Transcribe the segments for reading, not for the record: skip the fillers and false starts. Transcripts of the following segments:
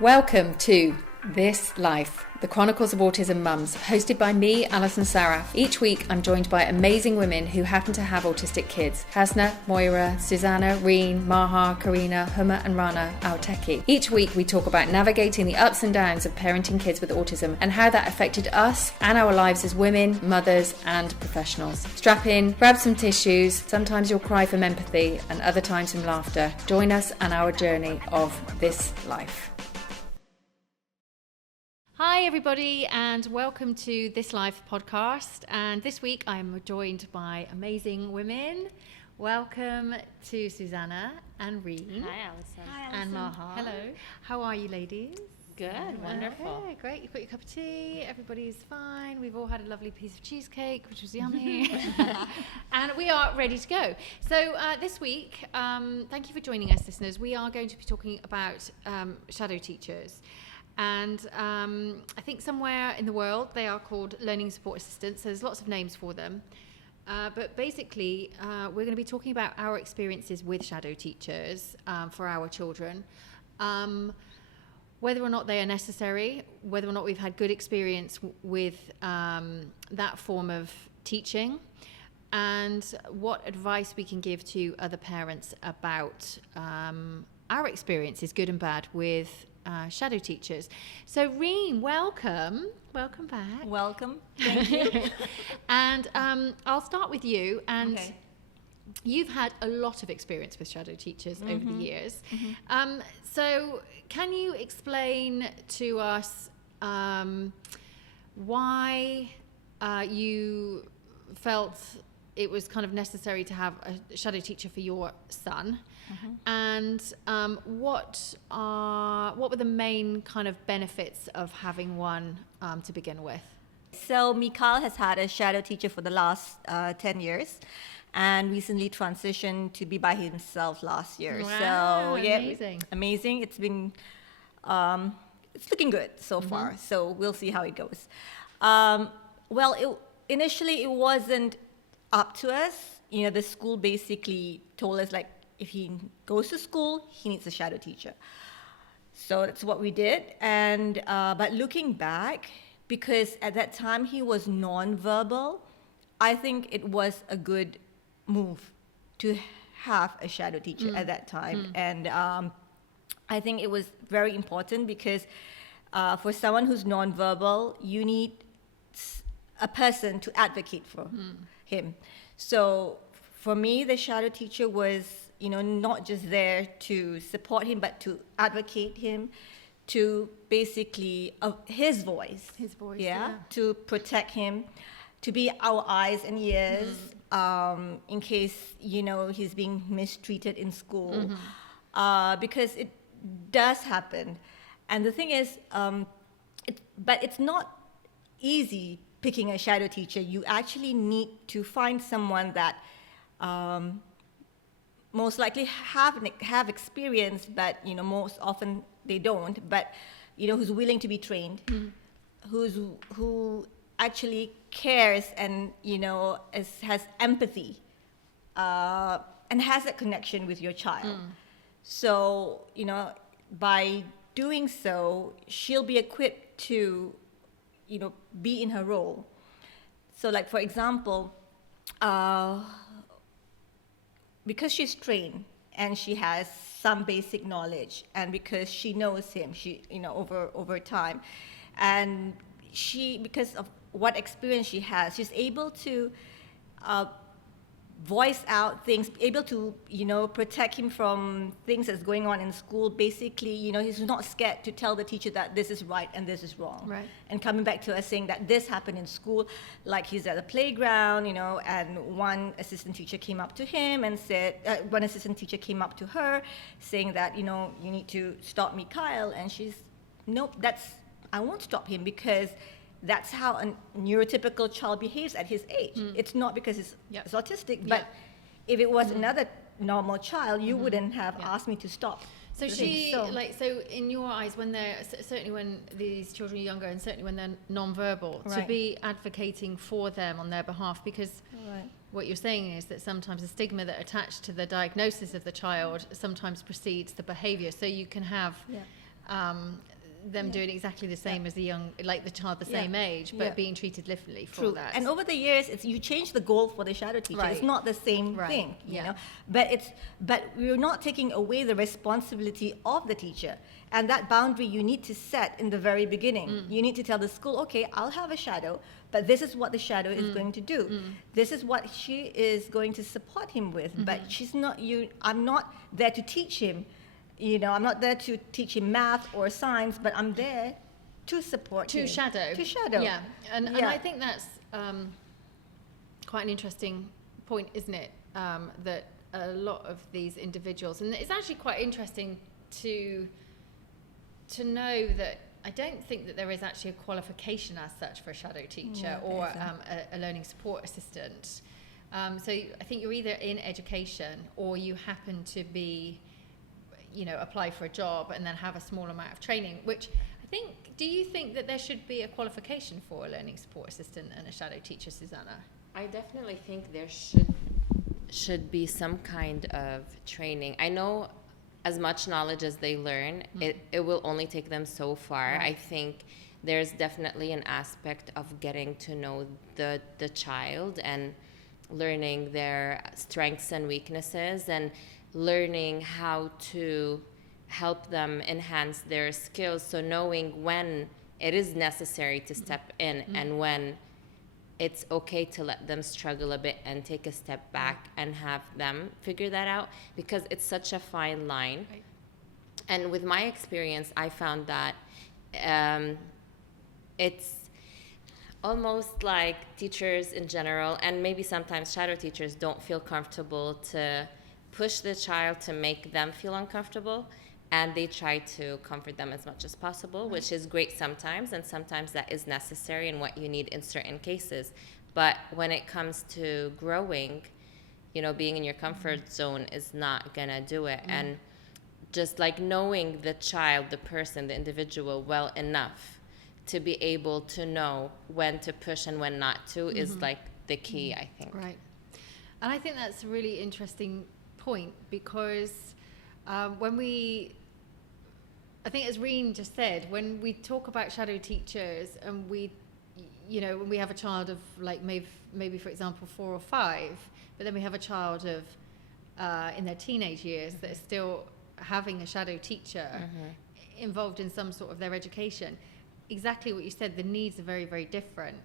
Welcome to This Life, the Chronicles of Autism Mums, hosted by me, Alison Saraf. Each week, I'm joined by amazing women who happen to have autistic kids. Hasna, Moira, Suzana, Reen, Maha, Karina, Huma and Rana, our techie. Each week, we talk about navigating the ups and downs of parenting kids with autism and how that affected us and our lives as women, mothers and professionals. Strap in, grab some tissues. Sometimes you'll cry from empathy and other times from laughter. Join us on our journey of this life. Hi everybody and welcome to This Life podcast, and this week I am joined by amazing women. Welcome to Suzana and Reen. Hi Alison. Hi Alison. And Maha. Hello. How are you ladies? Good, wonderful. Okay, great. You've got your cup of tea, everybody's fine. We've all had a lovely piece of cheesecake, which was yummy. And we are ready to go. So this week, thank you for joining us, listeners. We are going to be talking about shadow teachers. And I think somewhere in the world they are called learning support assistants. So there's lots of names for them. But basically, we're going to be talking about our experiences with shadow teachers for our children. Whether or not they are necessary, whether or not we've had good experience with that form of teaching, and what advice we can give to other parents about our experiences, good and bad, with shadow teachers. So Reen, welcome back. Welcome. Thank you. And I'll start with you. And Okay. you've had a lot of experience with shadow teachers over the years. Mm-hmm. So can you explain to us why you felt it was kind of necessary to have a shadow teacher for your son? Mm-hmm. And what were the main kind of benefits of having one to begin with? So Mikhail has had a shadow teacher for the last 10 years and recently transitioned to be by himself last year. Wow, so yeah, amazing. It's been it's looking good so far. So we'll see how it goes. Initially it wasn't up to us. You know, the school basically told us, like, if he goes to school, he needs a shadow teacher. So that's what we did. And but looking back, because at that time he was nonverbal, I think it was a good move to have a shadow teacher at that time. And I think it was very important because for someone who's nonverbal, you need a person to advocate for him. So for me, the shadow teacher was, you know, not just there to support him, but to advocate him, to basically his voice, to protect him, to be our eyes and ears in case, you know, he's being mistreated in school, because it does happen. And the thing is, but it's not easy picking a shadow teacher. You actually need to find someone that most likely have experience, but, you know, most often they don't, but, you know, who's willing to be trained, who actually cares and, you know, has empathy and has a connection with your child. So, you know, by doing so, she'll be equipped to, you know, be in her role. So, like, for example, because she's trained and she has some basic knowledge, and because she knows him, she, you know, over time, and because of what experience she has, she's able to voice out things, able to, you know, protect him from things that's going on in school. Basically, you know, he's not scared to tell the teacher that this is right and this is wrong. Right. And coming back to us saying that this happened in school, like he's at the playground, you know, and one assistant teacher came up to him and said, one assistant teacher came up to her saying that, you know, you need to stop Mikhail. And she's, nope, I won't stop him because that's how a neurotypical child behaves at his age. It's not because he's autistic, but if it was another normal child, you wouldn't have asked me to stop. So so in your eyes, when they're, certainly when these children are younger and certainly when they're non-verbal, to be advocating for them on their behalf, because what you're saying is that sometimes the stigma that attached to the diagnosis of the child sometimes precedes the behaviour. So you can have them doing exactly the same as the child the same age, but being treated differently for that. And over the years, you change the goal for the shadow teacher. It's not the same thing, you know. But we're not taking away the responsibility of the teacher. And that boundary you need to set in the very beginning. You need to tell the school, okay, I'll have a shadow, but this is what the shadow is going to do. This is what she is going to support him with. But she's not I'm not there to teach him. You know, I'm not there to teach him math or science, but I'm there to support him. To shadow. Yeah. And I think that's quite an interesting point, isn't it? That a lot of these individuals, and it's actually quite interesting to know that I don't think that there is actually a qualification as such for a shadow teacher or a learning support assistant. So I think you're either in education or you happen to be, you know, apply for a job and then have a small amount of training, which I think, do you think that there should be a qualification for a learning support assistant and a shadow teacher, Suzana? I definitely think there should be some kind of training. I know as much knowledge as they learn, it will only take them so far. I think there's definitely an aspect of getting to know the child and learning their strengths and weaknesses and learning how to help them enhance their skills. So knowing when it is necessary to step in and when it's okay to let them struggle a bit and take a step back and have them figure that out, because it's such a fine line. Right. And with my experience, I found that it's almost like teachers in general, and maybe sometimes shadow teachers, don't feel comfortable to push the child to make them feel uncomfortable, and they try to comfort them as much as possible, which is great sometimes, and sometimes that is necessary and what you need in certain cases. But when it comes to growing, you know, being in your comfort zone is not gonna do it. And just like knowing the child, the person, the individual well enough to be able to know when to push and when not to is like the key, I think. Right. And I think that's a really interesting point, because I think as Reen just said, when we talk about shadow teachers and we, you know, when we have a child of like maybe for example 4 or 5, but then we have a child of in their teenage years that is still having a shadow teacher involved in some sort of their education, exactly what you said, the needs are very, very different.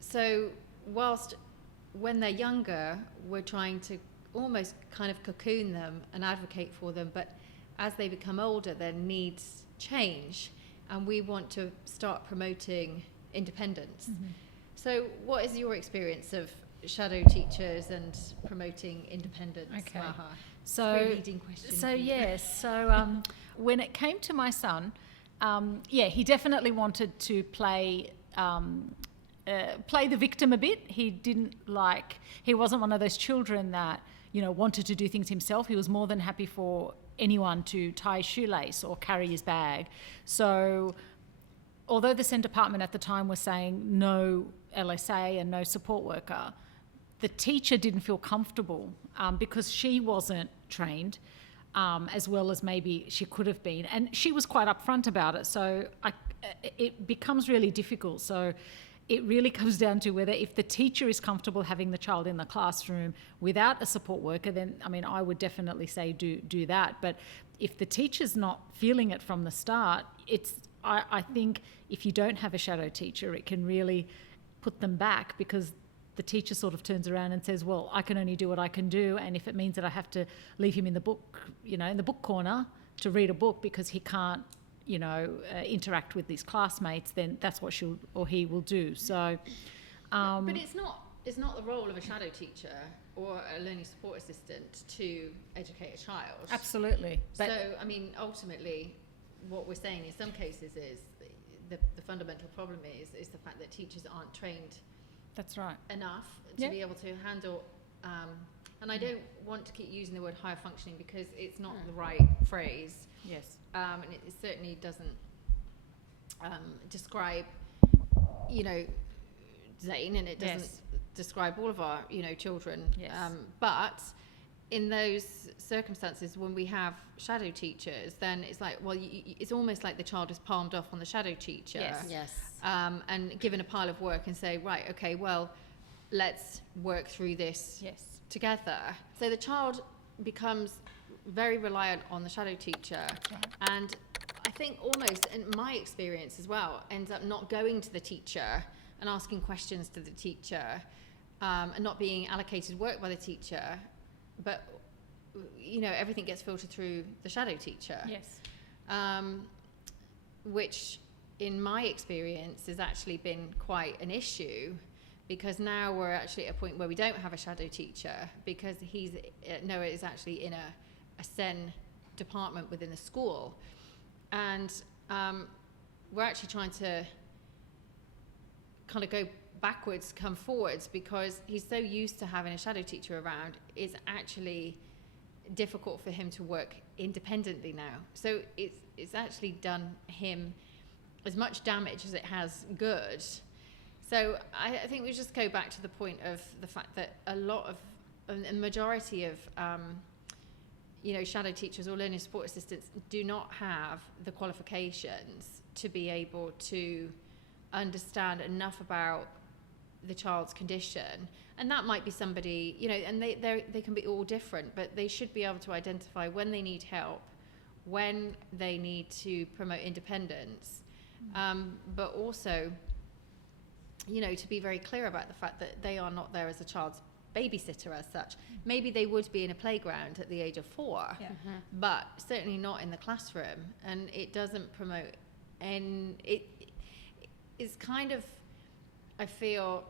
So whilst when they're younger, we're trying to almost kind of cocoon them and advocate for them, but as they become older, their needs change, and we want to start promoting independence. So what is your experience of shadow teachers and promoting independence, Maha? So, leading question. So yes, so when it came to my son, he definitely wanted to play the victim a bit. He wasn't one of those children that, you know, wanted to do things himself. He was more than happy for anyone to tie his shoelace or carry his bag. So although the SEND department at the time was saying no LSA and no support worker, the teacher didn't feel comfortable because she wasn't trained as well as maybe she could have been. And she was quite upfront about it. So it becomes really difficult. So it really comes down to whether, if the teacher is comfortable having the child in the classroom without a support worker, then, I mean, I would definitely say do that. But if the teacher's not feeling it from the start, I think if you don't have a shadow teacher, it can really put them back, because the teacher sort of turns around and says, well, I can only do what I can do, and if it means that I have to leave him in the book, you know, in the book corner to read a book because he can't, you know, interact with his classmates, then that's what she or he will do. So, but it's not the role of a shadow teacher or a learning support assistant to educate a child. Absolutely. So, I mean, ultimately, what we're saying in some cases is the fundamental problem is the fact that teachers aren't trained. That's right. Enough to be able to handle. And I don't want to keep using the word higher functioning because it's not the right phrase. Yes. And it certainly doesn't describe, you know, Zane, and it doesn't describe all of our, you know, children. Yes. But in those circumstances, when we have shadow teachers, then it's like, well, it's almost like the child is palmed off on the shadow teacher. Yes. And given a pile of work and say, right, okay, well, let's work through this together. So the child becomes very reliant on the shadow teacher. Right. And I think almost, in my experience as well, ends up not going to the teacher and asking questions to the teacher, and not being allocated work by the teacher, but everything gets filtered through the shadow teacher. Yes. Which in my experience has actually been quite an issue, because now we're actually at a point where we don't have a shadow teacher, because Noah is actually in a SEN department within the school, and we're actually trying to kind of go backwards, come forwards, because he's so used to having a shadow teacher around. It's actually difficult for him to work independently now. So it's actually done him as much damage as it has good. So I think we just go back to the point of the fact that a majority of shadow teachers or learning support assistants do not have the qualifications to be able to understand enough about the child's condition. And that might be somebody, and they can be all different, but they should be able to identify when they need help, when they need to promote independence, but also, to be very clear about the fact that they are not there as a child's babysitter as such. Maybe they would be in a playground at the age of 4, but certainly not in the classroom. And it doesn't promote, and it is kind of, I feel,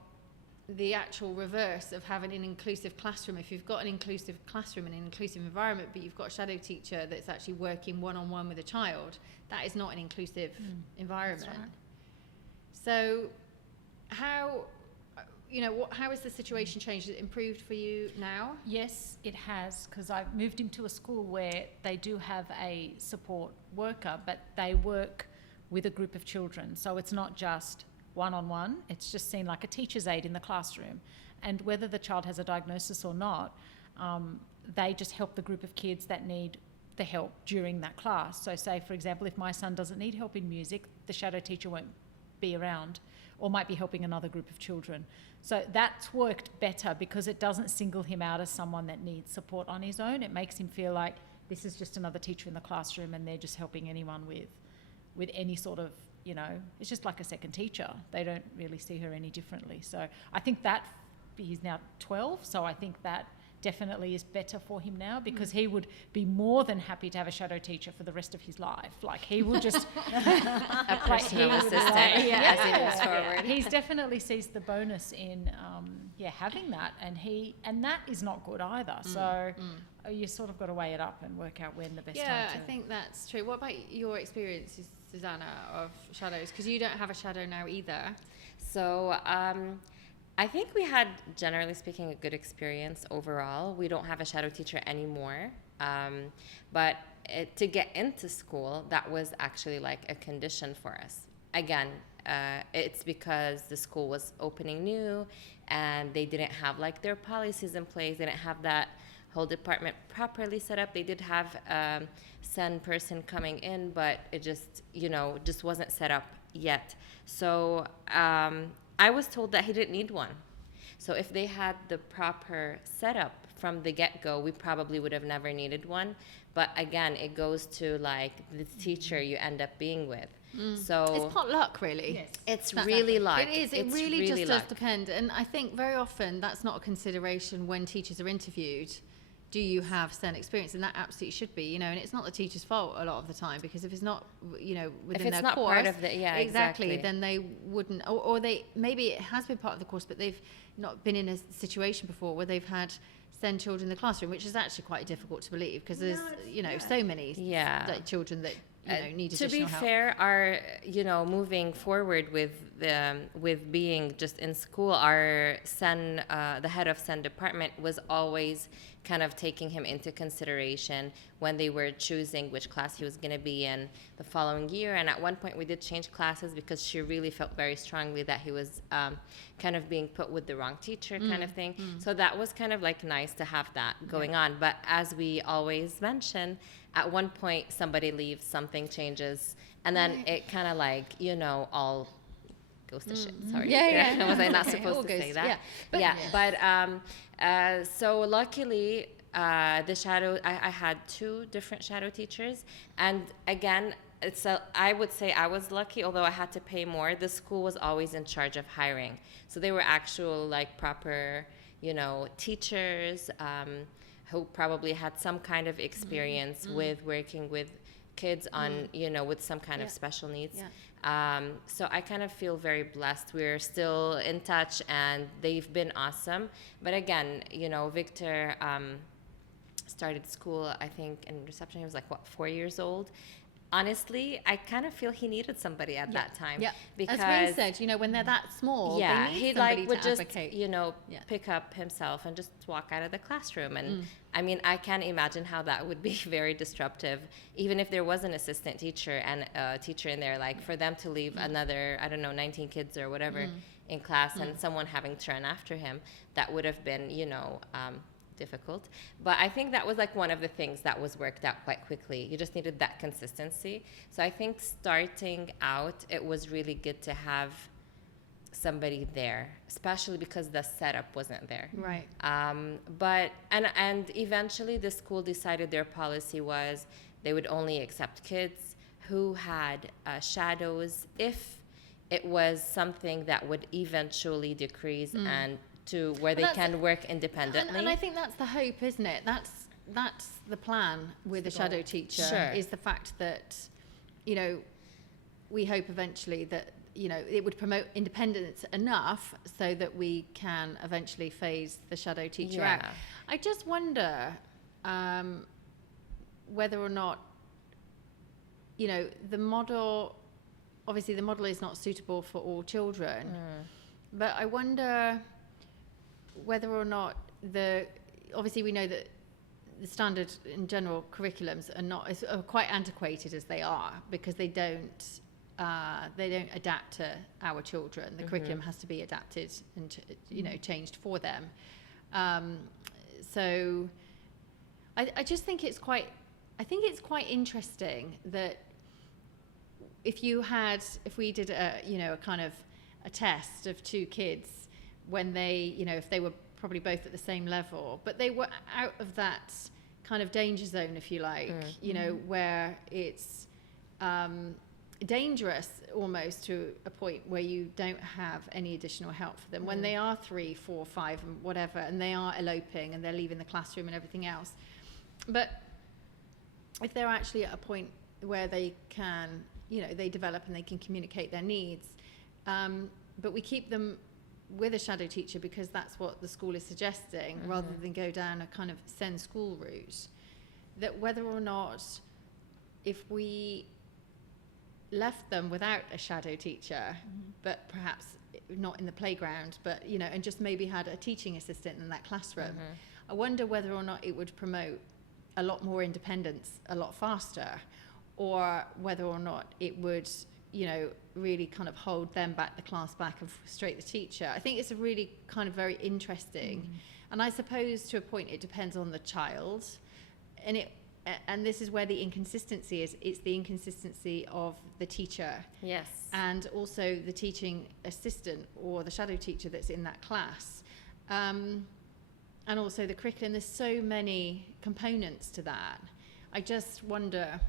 the actual reverse of having an inclusive classroom. If you've got an inclusive classroom and an inclusive environment, but you've got a shadow teacher that's actually working one-on-one with a child, that is not an inclusive environment. That's right. So how has the situation changed? Has it improved for you now? Yes, it has, because I've moved him to a school where they do have a support worker, but they work with a group of children. So it's not just one-on-one, it's just seen like a teacher's aide in the classroom. And whether the child has a diagnosis or not, they just help the group of kids that need the help during that class. So say, for example, if my son doesn't need help in music, the shadow teacher won't be around, or might be helping another group of children. So that's worked better, because it doesn't single him out as someone that needs support on his own. It makes him feel like this is just another teacher in the classroom, and they're just helping anyone with any sort of, it's just like a second teacher. They don't really see her any differently. So I think that, he's now 12, so I think that definitely is better for him now, because he would be more than happy to have a shadow teacher for the rest of his life. Like, he will just a personal assistant as he moves forward. He's definitely sees the bonus in having that, and that is not good either. So you sort of got to weigh it up and work out when the best time to. Yeah, I think that's true. What about your experiences, Suzana, of shadows? Because you don't have a shadow now either. So I think we had, generally speaking, a good experience overall. We don't have a shadow teacher anymore. But to get into school, that was actually like a condition for us. Again, it's because the school was opening new and they didn't have like their policies in place. They didn't have that whole department properly set up. They did have a SEN person coming in, but it just wasn't set up yet. So I was told that he didn't need one. So if they had the proper setup from the get-go, we probably would have never needed one. But again, it goes to like the teacher you end up being with. So it's pot luck, really. Yes. It's really luck. It is. It really just does depend. And I think very often that's not a consideration when teachers are interviewed. Do you have SEN experience? And that absolutely should be, and it's not the teacher's fault a lot of the time, because if it's not, within if it's their not course, part of the, exactly, then they wouldn't, or they, maybe it has been part of the course, but they've not been in a situation before where they've had SEN children in the classroom, which is actually quite difficult to believe, because there's, so many children that, need additional help. To be fair, our, moving forward with being just in school, our SEN, the head of SEN department was always kind of taking him into consideration when they were choosing which class he was going to be in the following year. And at one point we did change classes because she really felt very strongly that he was kind of being put with the wrong teacher kind of thing. So that was kind of like nice to have that going on. But as we always mention, at one point somebody leaves, something changes, and then it kind of like, you know, all goes to shit. Sorry. Was I not supposed to say that? But so luckily, the shadow, I had 2 different shadow teachers. And again, I would say I was lucky, although I had to pay more. The school was always in charge of hiring. So they were actual, like, proper, you know, teachers who probably had some kind of experience with working with kids on, you know, with some kind of special needs. So I kind of feel very blessed. We're still in touch and they've been awesome. But again, you know, Victor started school, I think, in reception. He was like, 4 years old? Honestly, I kind of feel he needed somebody at that time. Because, as Reen said, you know, when they're that small, they need he somebody like would to just, advocate. you know, pick up himself and just walk out of the classroom. And I mean, I can't imagine how that would be very disruptive, even if there was an assistant teacher and a teacher in there, like for them to leave another, I don't know, 19 kids or whatever in class and someone having to run after him. That would have been, you know, difficult. But I think that was like one of the things that was worked out quite quickly. You just needed that consistency. So I think starting out, it was really good to have somebody there, especially because the setup wasn't there. Right. But eventually the school decided their policy was they would only accept kids who had shadows if it was something that would eventually decrease and to where they can work independently. And I think that's the hope, isn't it? That's the plan with the shadow teacher, is the fact that, you know, we hope eventually that, you know, it would promote independence enough so that we can eventually phase the shadow teacher out. I just wonder whether or not, you know, the model, obviously the model is not suitable for all children, but I wonder whether or not obviously we know that the standard in general curriculums are quite antiquated as they are, because they don't adapt to our children. The curriculum has to be adapted and, you know, changed for them. So I just think it's quite interesting that if we did a kind of a test of 2 kids when they, you know, if they were probably both at the same level, but they were out of that kind of danger zone, if you like, you know, where it's dangerous almost to a point where you don't have any additional help for them when they are 3, 4, 5 and whatever, and they are eloping and they're leaving the classroom and everything else. But if they're actually at a point where they can, you know, they develop and they can communicate their needs, but we keep them with a shadow teacher because that's what the school is suggesting, rather than go down a kind of send school route, that whether or not, if we left them without a shadow teacher, but perhaps not in the playground, but, you know, and just maybe had a teaching assistant in that classroom, I wonder whether or not it would promote a lot more independence a lot faster, or whether or not it would, you know, really kind of hold them back, the class back, and frustrate the teacher. I think it's a really kind of very interesting, and I suppose to a point it depends on the child, and this is where the inconsistency is. It's the inconsistency of the teacher, and also the teaching assistant or the shadow teacher that's in that class, and also the curriculum. There's so many components to that. I just wonder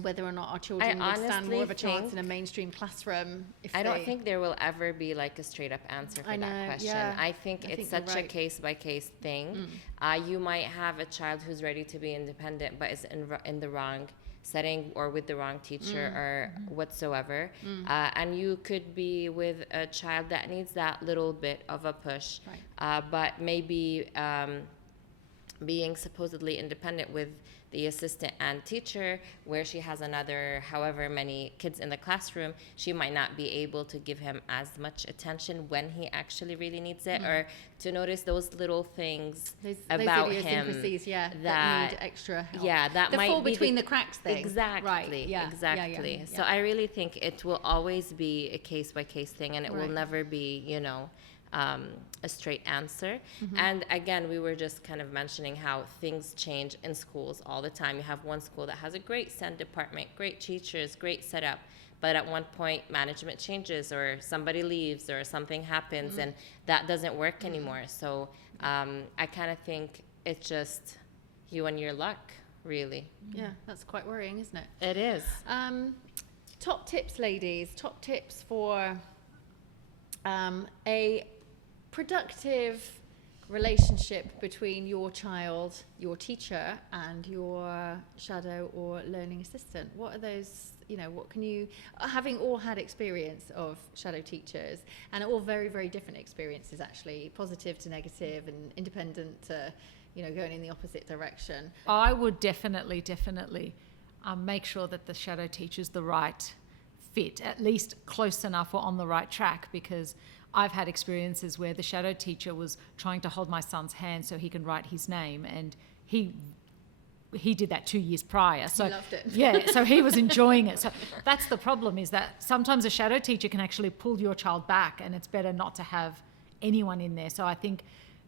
whether or not our children would stand more of a chance in a mainstream classroom. I don't think there will ever be like a straight up answer for that question. I think it's such a case by case thing. You might have a child who's ready to be independent but is in the wrong setting or with the wrong teacher or whatsoever. And you could be with a child that needs that little bit of a push, but maybe being supposedly independent with the assistant and teacher, where she has another however many kids in the classroom, she might not be able to give him as much attention when he actually really needs it, or to notice those little things about those him idiosyncrasies, that need extra help. Yeah, that the might fall be between the cracks thing. Exactly. Right. Yeah. Exactly. Yeah. So I really think it will always be a case by case thing, and it will never be, a straight answer. And again, we were just kind of mentioning how things change in schools all the time. You have one school that has a great SEND department, great teachers, great setup, but at one point management changes, or somebody leaves, or something happens, and that doesn't work anymore. So I kind of think it's just you and your luck, really. Yeah, that's quite worrying, isn't it? It is. Top tips, ladies. Top tips for a productive relationship between your child, your teacher, and your shadow or learning assistant. What are those, what can you, having all had experience of shadow teachers, and all very, very different experiences actually, positive to negative and independent to, going in the opposite direction. I would definitely make sure that the shadow teacher's the right fit, at least close enough or on the right track, because I've had experiences where the shadow teacher was trying to hold my son's hand so he can write his name, and he did that 2 years prior. So he loved it. Yeah, so he was enjoying it. So that's the problem, is that sometimes a shadow teacher can actually pull your child back, and it's better not to have anyone in there. So I think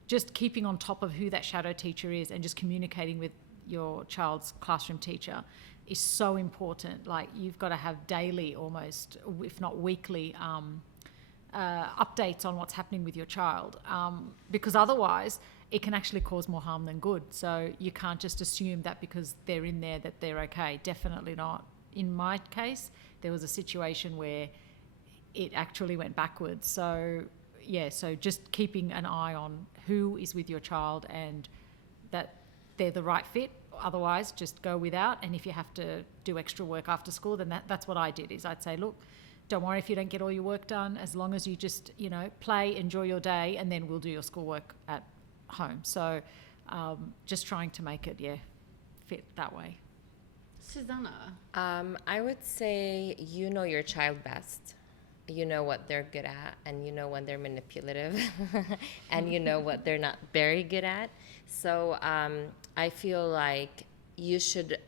just keeping on top of who that shadow teacher is and just communicating with your child's classroom teacher is so important. Like, you've got to have daily, almost, if not weekly, updates on what's happening with your child, because otherwise it can actually cause more harm than good. So you can't just assume that because they're in there that they're okay. Definitely not. In my case, there was a situation where it actually went backwards. So just keeping an eye on who is with your child and that they're the right fit. Otherwise, just go without. And if you have to do extra work after school, then that's what I did. Is I'd say, look, don't worry if you don't get all your work done, as long as you just, play, enjoy your day, and then we'll do your schoolwork at home. So just trying to make it, fit that way. Suzana? I would say you know your child best. You know what they're good at, and you know when they're manipulative, and you know what they're not very good at. So I feel like you should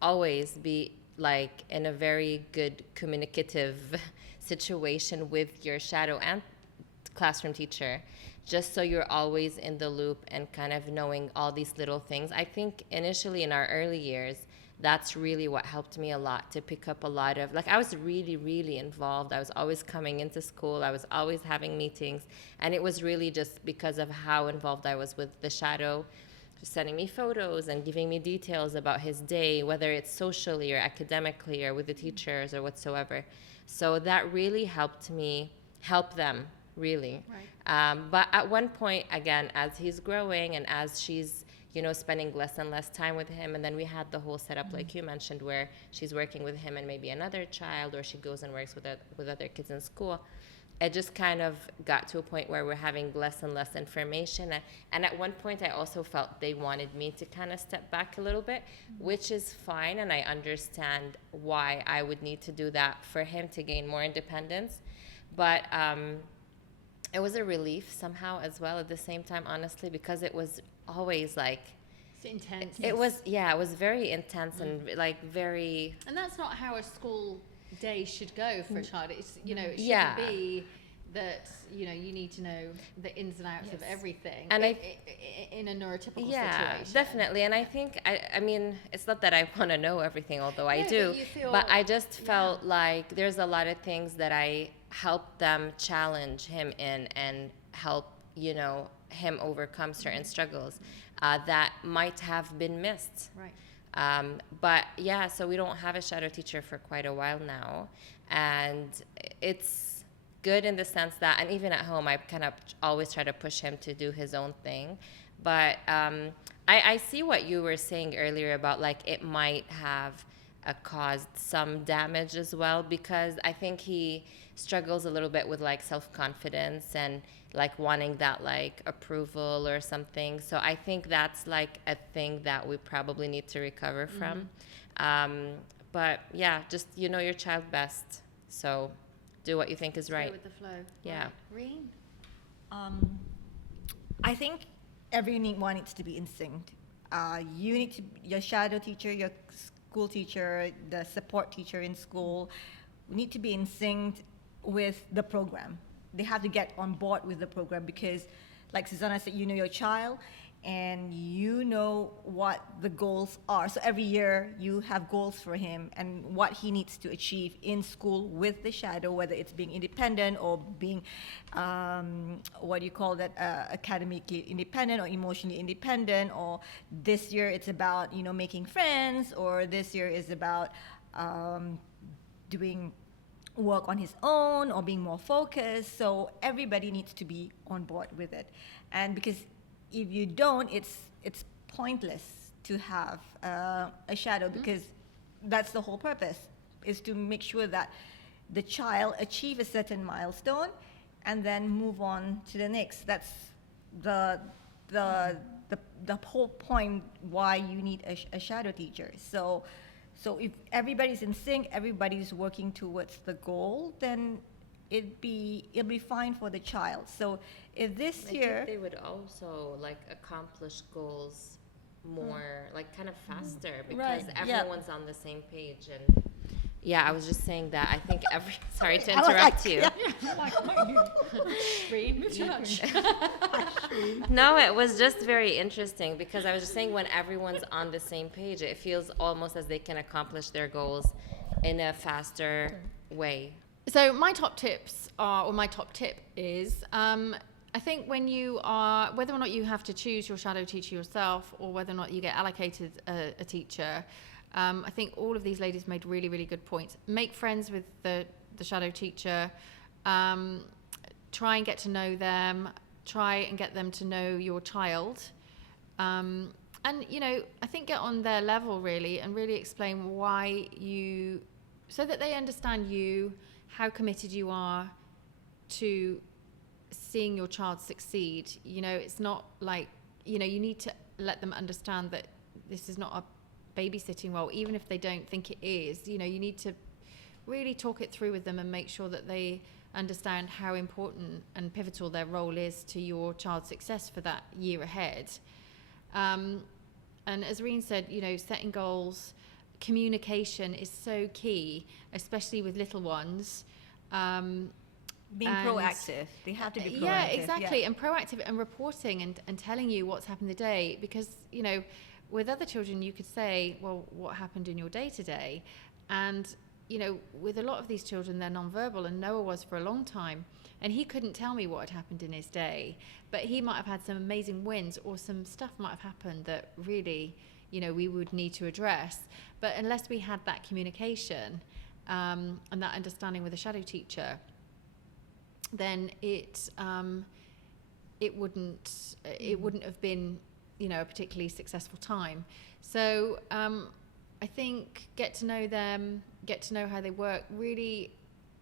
always be like in a very good communicative situation with your shadow and classroom teacher, just so you're always in the loop and kind of knowing all these little things. I think initially in our early years, that's really what helped me a lot, to pick up a lot of, I was really, really involved. I was always coming into school. I was always having meetings. And it was really just because of how involved I was with the shadow, just sending me photos and giving me details about his day, whether it's socially or academically or with the teachers or whatsoever. So that really helped me help them, really. Right. But at one point, again, as he's growing and as she's spending less and less time with him. And then we had the whole setup, like you mentioned, where she's working with him and maybe another child, or she goes and works with other kids in school. It just kind of got to a point where we're having less and less information. And at one point, I also felt they wanted me to kind of step back a little bit, which is fine. And I understand why I would need to do that for him to gain more independence. But it was a relief somehow as well at the same time, honestly, because it was always it's intense. It was very intense and very. And that's not how a school day should go for a child. It's it shouldn't be that you need to know the ins and outs of everything. And in a neurotypical situation. Definitely. And I think I mean, it's not that I want to know everything, although I do, but I just felt like there's a lot of things that I helped them challenge him in and help him overcome certain struggles that might have been missed. Right. But so we don't have a shadow teacher for quite a while now, and it's good in the sense that, and even at home, I kind of always try to push him to do his own thing. But I see what you were saying earlier about it might have caused some damage as well, because I think he struggles a little bit with like self-confidence and like wanting that like approval or something. So I think that's like a thing that we probably need to recover from. But yeah, just you know your child best, so do what you think is right. Go with the flow. Yeah. Right. Reen? I think everyone needs to be in sync. You need to, your shadow teacher, your school teacher, the support teacher in school, need to be in sync with the program. They have to get on board with the program because, like Suzana said, you know your child and you know what the goals are. So every year you have goals for him and what he needs to achieve in school with the shadow, whether it's being independent or being, academically independent or emotionally independent, or this year it's about, making friends, or this year is about doing work on his own or being more focused. So everybody needs to be on board with it. And because if you don't, it's pointless to have a shadow, because that's the whole purpose, is to make sure that the child achieve a certain milestone and then move on to the next. That's the whole point why you need a shadow teacher. So if everybody's in sync, everybody's working towards the goal, then it'll be fine for the child. So if this year, I think they would also like accomplish goals more, like kind of faster, because everyone's on the same page. And yeah, I was just saying that I think sorry to interrupt you. No, it was just very interesting because I was just saying when everyone's on the same page, it feels almost as they can accomplish their goals in a faster way. So my top tips are, or my top tip is, I think when you are, whether or not you have to choose your shadow teacher yourself or whether or not you get allocated a teacher, I think all of these ladies made really, really good points. Make friends with the shadow teacher, try and get to know them, try and get them to know your child. And, I think get on their level really and really explain why so that they understand you, how committed you are to seeing your child succeed. It's not like, you need to let them understand that this is not a babysitting role, even if they don't think it is. You need to really talk it through with them and make sure that they understand how important and pivotal their role is to your child's success for that year ahead. And as Reen said, setting goals, communication is so key, especially with little ones. Being proactive. They have to be proactive. Yeah, exactly. Yeah. And proactive and reporting and telling you what's happened the day. Because, with other children, you could say, well, what happened in your day to day? And, with a lot of these children, they're nonverbal, and Noah was for a long time. And he couldn't tell me what had happened in his day. But he might have had some amazing wins, or some stuff might have happened that really, we would need to address. But unless we had that communication and that understanding with a shadow teacher, then it wouldn't have been, a particularly successful time. So I think get to know them, get to know how they work, really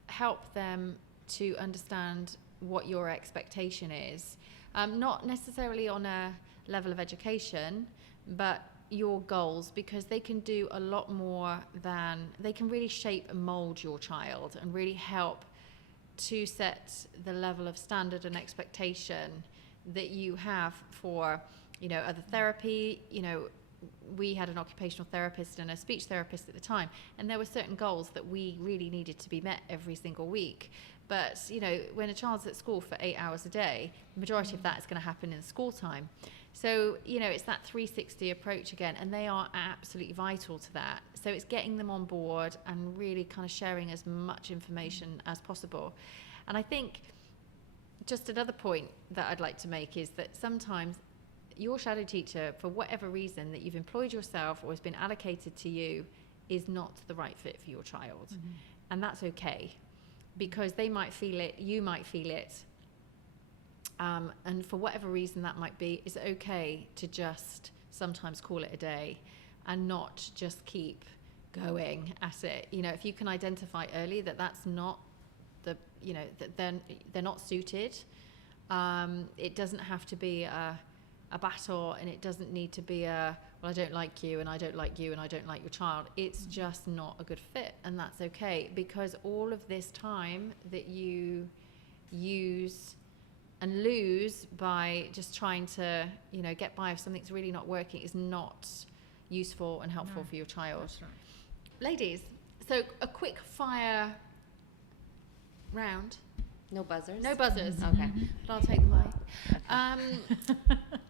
help them to understand what your expectation is. Not necessarily on a level of education, but your goals, because they can do a lot more than, they can really shape and mold your child and really help to set the level of standard and expectation that you have for, other therapy. We had an occupational therapist and a speech therapist at the time, and there were certain goals that we really needed to be met every single week. But, when a child's at school for 8 hours a day, the majority of that is going to happen in school time. So, it's that 360 approach again, and they are absolutely vital to that. So it's getting them on board and really kind of sharing as much information as possible. And I think just another point that I'd like to make is that sometimes your shadow teacher, for whatever reason that you've employed yourself or has been allocated to you, is not the right fit for your child. Mm-hmm. And that's okay, because they might feel it, you might feel it. And for whatever reason that might be, it's okay to just sometimes call it a day and not just keep going at it. You know, if you can identify early that that's not the, you know, that they're not suited, it doesn't have to be a battle, and it doesn't need to be well, I don't like you, and I don't like you, and I don't like your child. It's just not a good fit, and that's okay, because all of this time that you use and lose by just trying to, you know, get by if something's really not working is not useful and helpful for your child. That's right. Ladies, so a quick fire round. No buzzers? No buzzers. Okay. But I'll take the mic.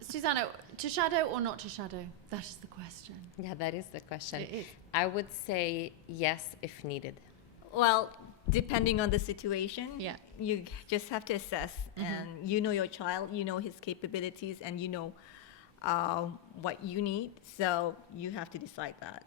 Suzana, to shadow or not to shadow? That is the question. Yeah, that is the question. It is. I would say yes if needed. Well, depending on the situation, Yeah. you just have to assess, and you know your child, you know his capabilities, and you know what you need. So you have to decide that.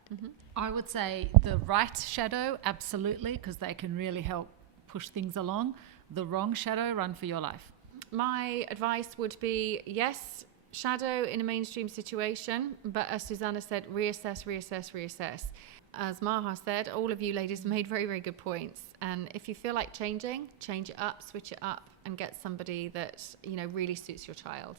I would say the right shadow, absolutely, because they can really help push things along. The wrong shadow, run for your life. My advice would be yes, shadow in a mainstream situation, but as Suzana said, reassess, reassess, reassess. As Maha said, all of you ladies made very, very good points. And if you feel like changing, change it up, switch it up, and get somebody that, you know, really suits your child.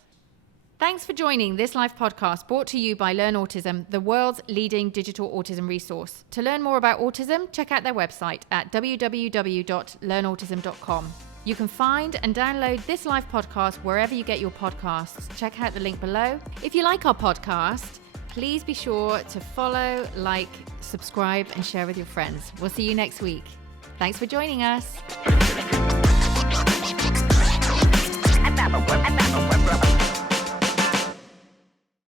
Thanks for joining this live podcast brought to you by Learn Autism, the world's leading digital autism resource. To learn more about autism, check out their website at www.learnautism.com. You can find and download this live podcast wherever you get your podcasts. Check out the link below. If you like our podcast, please be sure to follow, like, subscribe, and share with your friends. We'll see you next week. Thanks for joining us.